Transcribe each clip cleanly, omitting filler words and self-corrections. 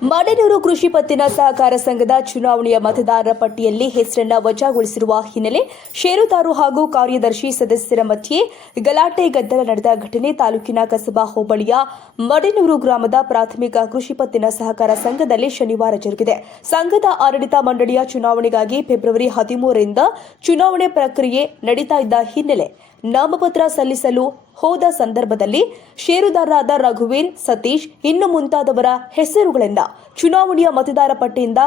ಮಡೆನೂರು ಕೃಷಿ ಪತ್ತಿನ ಸಹಕಾರ ಸಂಘದ ಚುನಾವಣೆಯ ಮತದಾರರ ಪಟ್ಟಿಯಲ್ಲಿ ಹೆಸರನ್ನು ವಜಾಗೊಳಿಸಿರುವ ಹಿನ್ನೆಲೆ ಷೇರುದಾರರು ಹಾಗೂ ಕಾರ್ಯದರ್ಶಿ ಸದಸ್ಯರ ಮಧ್ಯೆ ಗಲಾಟೆ ಗದ್ದಲ ನಡೆದ ಘಟನೆ ತಾಲೂಕಿನ ಕಸಬಾ ಹೋಬಳಿಯ ಮಡೆನೂರು ಗ್ರಾಮದ ಪ್ರಾಥಮಿಕ ಕೃಷಿ ಪತ್ತಿನ ಸಹಕಾರ ಸಂಘದಲ್ಲಿ ಶನಿವಾರ ಜರುಗಿದೆ. ಸಂಘದ ಆಡಳಿತ ಮಂಡಳಿಯ ಚುನಾವಣೆಗಾಗಿ ಫೆಬ್ರವರಿ 13ರಿಂದ ಚುನಾವಣೆ ಪ್ರಕ್ರಿಯೆ ನಡೀತಾ ಇದ್ದ ಹಿನ್ನೆಲೆ ನಾಮಪತ್ರ ಸಲ್ಲಿಸಲು ಹೋದ ಸಂದರ್ಭದಲ್ಲಿ ಷೇರುದಾರರಾದ ರಘುವೀರ್, ಸತೀಶ್ ಇನ್ನು ಮುಂತಾದವರ ಹೆಸರುಗಳನ್ನು ಚುನಾವಣೆಯ ಮತದಾರ ಪಟ್ಟಿಯಿಂದ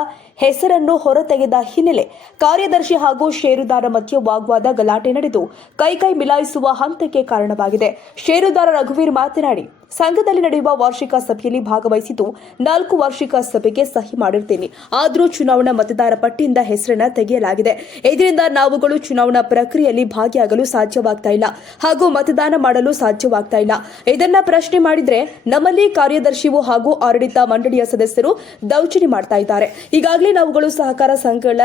ಹೆಸರನ್ನು ಹೊರತೆಗೆದ ಹಿನ್ನೆಲೆ ಕಾರ್ಯದರ್ಶಿ ಹಾಗೂ ಷೇರುದಾರರ ಮಧ್ಯೆ ವಾಗ್ವಾದ ಗಲಾಟೆ ನಡೆದು ಕೈಕೈ ಮಿಲಾಯಿಸುವ ಹಂತಕ್ಕೆ ಕಾರಣವಾಗಿದೆ. ಷೇರುದಾರ ರಘುವೀರ್ ಮಾತನಾಡಿ, ಸಂಘದಲ್ಲಿ ನಡೆಯುವ ವಾರ್ಷಿಕ ಸಭೆಯಲ್ಲಿ ಭಾಗವಹಿಸಿದ್ದು 4 ವಾರ್ಷಿಕ ಸಭೆಗೆ ಸಹಿ ಮಾಡಿರುತ್ತೇನೆ. ಆದರೂ ಚುನಾವಣಾ ಮತದಾರ ಪಟ್ಟಿಯಿಂದ ಹೆಸರನ್ನು ತೆಗೆಯಲಾಗಿದೆ. ಇದರಿಂದ ನಾವುಗಳು ಚುನಾವಣಾ ಪ್ರಕ್ರಿಯೆಯಲ್ಲಿ ಭಾಗಿಯಾಗಲು ಸಾಧ್ಯವಾಗ್ತಾ ಇಲ್ಲ ಹಾಗೂ ಮತದಾನ ಮಾಡಲು ಸಾಧ್ಯವಾಗ್ತಾ ಇಲ್ಲ. ಇದನ್ನ ಪ್ರಶ್ನೆ ಮಾಡಿದ್ರೆ ನಮ್ಮಲ್ಲಿ ಕಾರ್ಯದರ್ಶಿಯು ಹಾಗೂ ಆಡಳಿತ ಮಂಡಳಿಯ ಸದಸ್ಯರು ದೌರ್ಜನ್ಯ ಮಾಡ್ತಾ ಇದ್ದಾರೆ. ಈಗಾಗಲೇ ನಾವುಗಳು ಸಹಕಾರ ಸಂಘಗಳ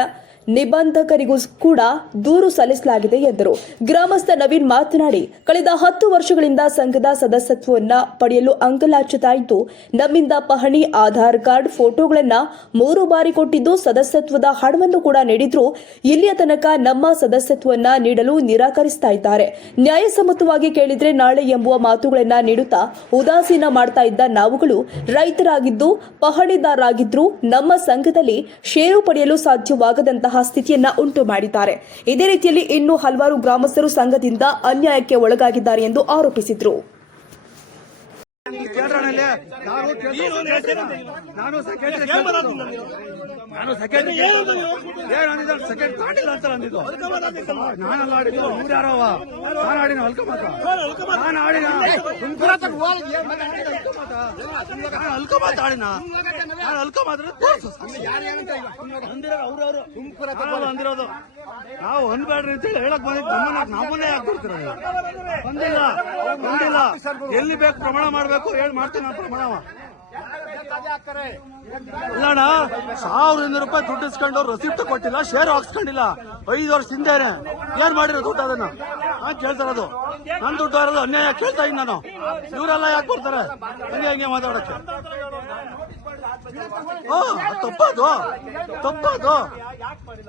ನಿಬಂಧಕರಿಗೂ ಕೂಡ ದೂರು ಸಲ್ಲಿಸಲಾಗಿದೆ ಎಂದರು. ಗ್ರಾಮಸ್ಥ ನವೀನ್ ಮಾತನಾಡಿ, ಕಳೆದ 10 ವರ್ಷಗಳಿಂದ ಸಂಘದ ಸದಸ್ಯತ್ವವನ್ನು ಪಡೆಯಲು ಅಂಗಲಾಚುತ್ತಾ ಇದ್ದು, ನಮ್ಮಿಂದ ಪಹಣಿ, ಆಧಾರ್ ಕಾರ್ಡ್, ಫೋಟೋಗಳನ್ನು 3 ಬಾರಿ ಕೊಟ್ಟಿದ್ದು, ಸದಸ್ಯತ್ವದ ಹಣವನ್ನು ಕೂಡ ನೀಡಿದ್ರು ಇಲ್ಲಿಯ ತನಕ ನಮ್ಮ ಸದಸ್ಯತ್ವವನ್ನು ನೀಡಲು ನಿರಾಕರಿಸ್ತಾ ಇದ್ದಾರೆ. ನ್ಯಾಯಸಮ್ಮತವಾಗಿ ಕೇಳಿದ್ರೆ ನಾಳೆ ಎಂಬುವ ಮಾತುಗಳನ್ನ ನೀಡುತ್ತಾ ಉದಾಸೀನ ಮಾಡ್ತಾ ಇದ್ದ ನಾವುಗಳು ರೈತರಾಗಿದ್ದು ಪಹಣಿದಾರರಾಗಿದ್ರು ನಮ್ಮ ಸಂಘದಲ್ಲಿ ಷೇರು ಪಡೆಯಲು ಸಾಧ್ಯವಾಗದಂತಹ ಸ್ಥಿತಿಯನ್ನ ಉಂಟು ಮಾಡಿದ್ದಾರೆ. ಇದೇ ರೀತಿಯಲ್ಲಿ ಇನ್ನೂ ಹಲವಾರು ಗ್ರಾಮಸ್ಥರು ಸಂಘದಿಂದ ಅನ್ಯಾಯಕ್ಕೆ ಒಳಗಾಗಿದ್ದಾರೆ ಎಂದು ಆರೋಪಿಸಿದರು. ನಾವು ಹೊಂದ್ಬೇಡ್ರಿ ಅಂತ ಹೇಳಿ ಹೇಳಕ್ ಬಂದಿದ್ದು ನಮ್ಮನ್ನೇ ಬಂದಿಲ್ಲ. ಎಲ್ಲಿ ಬೇಕು ಪ್ರಮಾಣ ಮಾಡ್ಬೇಕು ಹೇಳಿ ಮಾಡ್ತೀನಿ ನಾನು ಪ್ರಮಾಣ. ಇಲ್ಲಣ್ಣ, 1,000 ರೂಪಾಯಿ ದುಡ್ಡು ಇಸ್ಕೊಂಡು ರಸೀಪ್ಟ್ ಕೊಟ್ಟಿಲ್ಲ, ಶೇರ್ ಹಾಕ್ಸ್ಕೊಂಡಿಲ್ಲ. 5 ವರ್ಷ ಹಿಂದೇನೆ ಏನ್ ಮಾಡಿರೋ ದುಡ್ಡು ಅದನ್ನ ನಾನ್ ಕೇಳ್ತಾರದು. ನನ್ ದುಡ್ಡು ಇರೋದು ಅನ್ಯಾಯ ಕೇಳ್ತಾ ಇದ್ದೀನಿ ನಾನು. ಇವರೆಲ್ಲ ಯಾಕೆ ಕೊಡ್ತಾರೆ ಹಂಗೆ ಮಾತಾಡಕ್ಕೆ? ತಪ್ಪದು.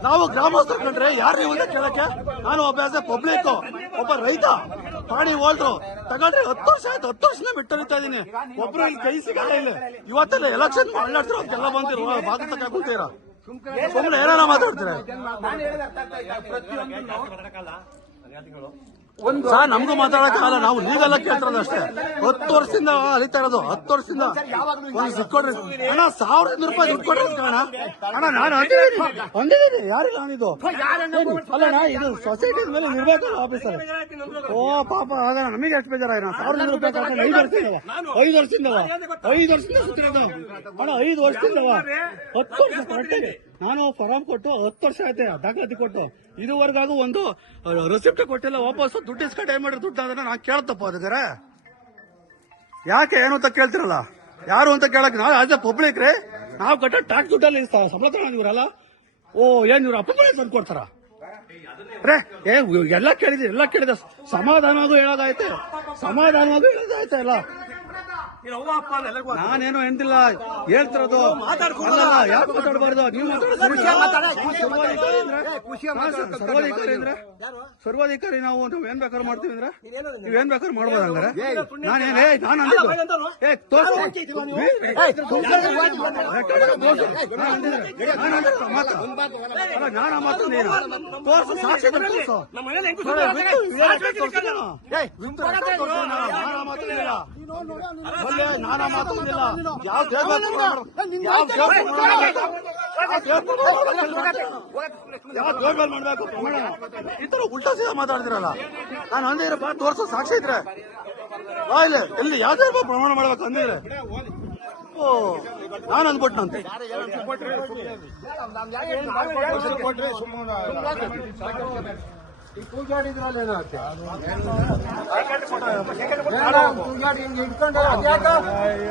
ನಾವು ಗ್ರಾಮಸ್ಥರು ಕಂಡ್ರೆ ಯಾರು ನೀವು ಕೇಳಕ್ಕೆ? ನಾನು ಒಬ್ಬ ಪಬ್ಲಿಕ್, ಒಬ್ಬ ರೈತ, ಪಾಡಿ ಹೋಲ್ಡ್ರು ತಗೊಂಡ್ರೆ 10 ವರ್ಷ ಆಯ್ತು. 10 ವರ್ಷನೇ ಬಿಟ್ಟರಿತಾ ಇದೀನಿ. ಒಬ್ರು ಇಲ್ಲಿ ಕೈ ಸಿಗಲ್ಲ. ಇಲ್ಲಿ ಇವತ್ತೆಲ್ಲ ಎಲೆಕ್ಷನ್ ಮಾಡ್ಲಾಡ್ತಿರೋ ಅದಕ್ಕೆಲ್ಲ ಬಂದಿರೋ ಬಾಧ ತಗೊಂತೀರ ಸುಮ್ಮನೆ ಏನಾರ ಮಾತಾಡ್ತೀರ. ನಮಗೂ ಮಾತಾಡಕ್ಕಾಗಲ್ಲ. ನಾವು ಲೀಗಲ್ಲ ಕೇಳ್ತಿರೋದು ಅಷ್ಟೇ. 10 ವರ್ಷದಿಂದ ಅಲಿತಾ ಇರೋದು. 10 ವರ್ಷದಿಂದ ಒಂದು ಸಿಕ್ಕೊಡ್ರಿ ಅಣ್ಣ. 1,000 ರೂಪಾಯಿ ದುಡ್ಡು ಕೊಡ್ರಿ ಅಣ್ಣ. ನಾನು ಹೊಂದಿದ್ದೀನಿ. ಯಾರಿಲ್ಲ ನಾನಿದು ಅಲ್ಲಣ್ಣ. ಇದು ಸೊಸೈಟಿ ಮೇಲೆ ಇರ್ಬೇಕಲ್ಲ ಆಫೀಸರ್. ಓ ಪಾಪ, ಆಗ ನಮಗೆ ಎಷ್ಟು ಬೇಜಾರಾಗ 1,000 ರೂಪಾಯಿ 5 ವರ್ಷದಿಂದ ಸುತ್ತಿರೋದು ಅಣ್ಣ. 5 ವರ್ಷದಿಂದವ 10 ವರ್ಷ ಕರೆಕ್ಟಾಗಿ ನಾನು ಫಾರಂ ಕೊಟ್ಟು 10 ವರ್ಷ ಆಯ್ತೆ ದಾಖಲಾತಿ ಕೊಟ್ಟು. ಇದುವರೆಗಾಗೂ ಒಂದು ರೆಸಿಪ್ಟ್ ಕೊಟ್ಟಿಲ್ಲ. ವಾಪಸ್ ದುಡ್ಡು ಇಸ್ಕೊಂಡು ಏನ್ ಮಾಡಿರಿ ದುಡ್ಡು ಅದನ್ನ ನಾನು ಕೇಳತ್ತಪ್ಪ. ಅದಕ್ಕೆ ಯಾಕೆ ಏನು ಅಂತ ಕೇಳ್ತಿರಲ್ಲ? ಯಾರು ಅಂತ ಕೇಳಕ್ ನಾವು ಆಸ್ ಎ ಪಬ್ಲಿಕ್ ರೀ. ನಾವು ಕಟ್ಟ ಟ್ಯಾಕ್ಸ್ ದುಡ್ಡಲ್ಲಿ ಸಂಬಳ ತಗೊಂಡಿವ್ರಲ್ಲ. ಓ ಏನ್ ಇವ್ರು ಅಪ್ಪನೇ ತಂದು ಕೊಡ್ತಾರ ರೇ? ಎಲ್ಲ ಕೇಳಿದೆ. ಸಮಾಧಾನವಾಗೂ ಹೇಳೋದಾಯ್ತೆ ಎಲ್ಲ. ನಾನೇನು ಎಂದಿಲ್ಲ ಹೇಳ್ತಿರೋದು. ಯಾಕೆ ಮಾತಾಡಬಾರ್ದು? ನೀವು ಸರ್ವಾಧಿಕಾರಿ ನಾವು ಏನ್ ಬೇಕಾದ್ರೂ ಮಾಡ್ತೀವಿ ಅಂದ್ರೆ ನೀವೇನ್ ಬೇಕಾದ್ರೂ ಮಾಡ್ಬೋದಂದ್ರೆ ನಾನು ಸಾಕ್ಷಿ ನಾನಾ ಮಾತಾಡಿಲ್ಲ. ಮಾಡ್ಬೇಕು ಈ ತರ ಉಲ್ಟಾ ಸೀದಾ ಮಾತಾಡ್ತಿರಲ್ಲ. ನಾನು ಅಂದಿದ್ರೆ ಬಾ ತೋರ್ಸೋ ಸಾಕ್ಷಿ ಇದ್ರೆ ಇಲ್ಲ ಎಲ್ಲಿ ಯಾವ್ದೇ ಪ್ರಮಾಣ ಮಾಡ್ಬೇಕು ಅಂದಿದ್ರೆ ಓ ನಾನು ಅಂದ್ಬಿಟ್ನಂತೆ.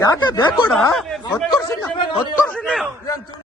ಯಾಕೆ ಬೇಕು 10 ವರ್ಷ